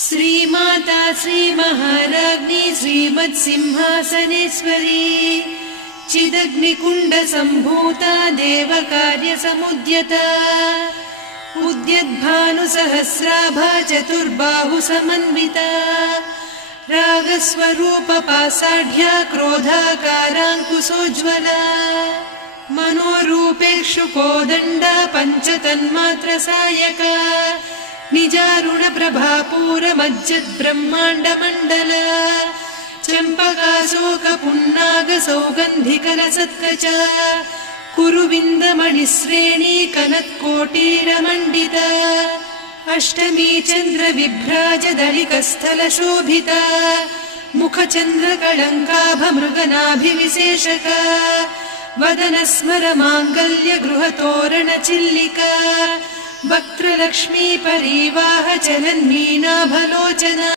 श्रीमाता श्रीमहाराज्ञी श्रीमत्सिंहासनेश्वरी चिदग्निकुण्डसम्भूता देवकार्यसमुद्यता उद्यद्भानुसहस्राभा चतुर्बाहुसमन्विता रागस्वरूपपासाढ्या क्रोधाकाराङ्कुशोज्ज्वला मनोरूपेक्षु कोदण्डा पञ्चतन्मात्रसायका निजारुणप्रभापूरमज्जद्ब्रह्माण्डमण्डला चम्पकाशोकपुन्नागसौगन्धिकलसत्कचा कुरुविन्दमणिश्रेणी कनत्कोटीरमण्डिता अष्टमी चन्द्रविभ्राजदलिकस्थलशोभिता मुखचन्द्रकळङ्काभमृगनाभिविशेषका वदनस्मरमाङ्गल्यगृहतोरणचिल्लिका वक्त्रलक्ष्मी परीवाह चलन्मीनाभलोचना।